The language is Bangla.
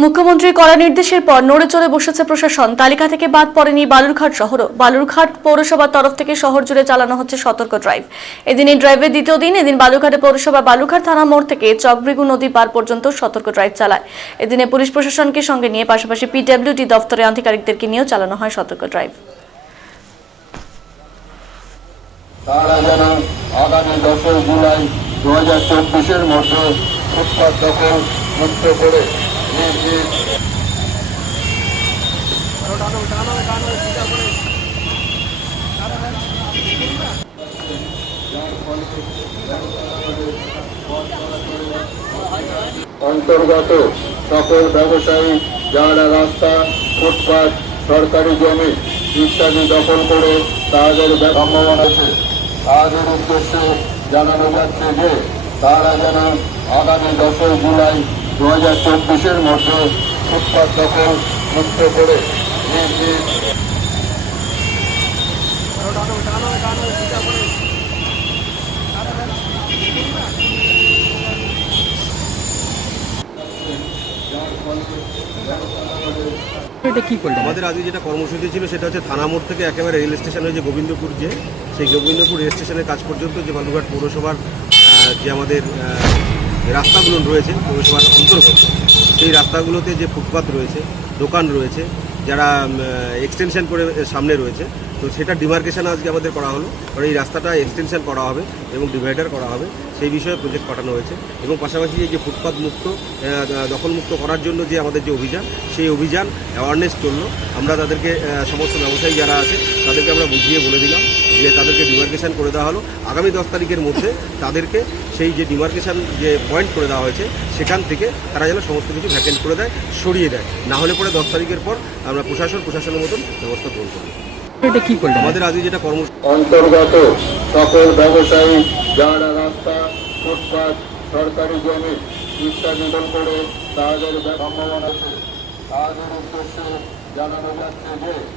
মুখ্যমন্ত্রীর কড়া নির্দেশের পর নড়ে চড়ে বসেছে প্রশাসন। তালিকা থেকে বাদ পড়েনি বালুরঘাট শহরও। বালুরঘাট পৌরসভার তরফ থেকে শহর জুড়ে চালানো হচ্ছে সতর্ক ড্রাইভ। এদিন এই ড্রাইভের দ্বিতীয় দিন। এদিন বালুরঘাটে পৌরসভা বালুরঘাট থানা মোড় থেকে চকভৃগু নদী পার পর্যন্ত সতর্ক ড্রাইভ চালায়। এদিনে পুলিশ প্রশাসনকে সঙ্গে নিয়ে পাশাপাশি পিডব্লিউডি দপ্তরের আধিকারিকদেরকে নিয়েও চালানো হয় সতর্ক ড্রাইভ। তারা যেন আগামী 10 জুলাই 2024-এর মধ্যে ফুটপাত দখল মুক্ত করে অন্তর্গত সকল ব্যবসায়ী যারা রাস্তা, ফুটপাত, সরকারি জমি ইত্যাদি দখল করে তাদের সম্ভাবনা আছে, তাদের উদ্দেশ্যে জানানো যাচ্ছে যে তারা যেন আগামী 10 জুলাই 2024-এর মধ্যে ফুটপাত দখল মুক্ত করে আমাদের আজকে যেটা কর্মসূচি ছিল সেটা হচ্ছে থানা মোড় থেকে একেবারে রেল স্টেশনের যে গোবিন্দপুর, সেই গোবিন্দপুর রেল স্টেশনের কাজ পর্যন্ত যে বালুরঘাট পৌরসভার যে আমাদের রাস্তাগুলো রয়েছে পৌরসভার অন্তর্গত, সেই রাস্তাগুলোতে যে ফুটপাত রয়েছে, দোকান রয়েছে, যারা এক্সটেনশন করে সামনে রয়েছে, তো সেটা ডিমার্কেশন আজকে আমাদের করা হলো। কারণ এই রাস্তাটা এক্সটেনশন করা হবে এবং ডিভাইডার করা হবে, সেই বিষয়ে প্রজেক্ট পাঠানো হয়েছে। এবং পাশাপাশি এই যে ফুটপাত মুক্ত, দখলমুক্ত করার জন্য যে আমাদের যে অভিযান, সেই অভিযান অ্যাওয়ারনেস চললো। আমরা তাদেরকে সমস্ত ব্যবসায়ী যারা আছে তাদেরকে আমরা বুঝিয়ে বলে দিলাম যে তাদেরকে ডিমার্কেশন করে দেওয়া হলো। আগামী 10 তারিখের মধ্যে তাদেরকে সেই যে ডিমার্কেশন যে পয়েন্ট করে দেওয়া হয়েছে সেখান থেকে তারা যেন সমস্ত কিছু ভ্যাকেন্ট করে দেয়, সরিয়ে দেয়। না হলে পরে 10 তারিখের পর আমরা প্রশাসনের মতন ব্যবস্থা গ্রহণ করব। আমাদের আজকে যেটা অন্তর্গত সকল ব্যবসায়ী যারা রাস্তা, ফুটপাত, সরকারি জমি ইত্যাদি দখল করে তাদের সম্ভাবনা আছে, তাদের উদ্দেশ্যে জানানো যাচ্ছে যে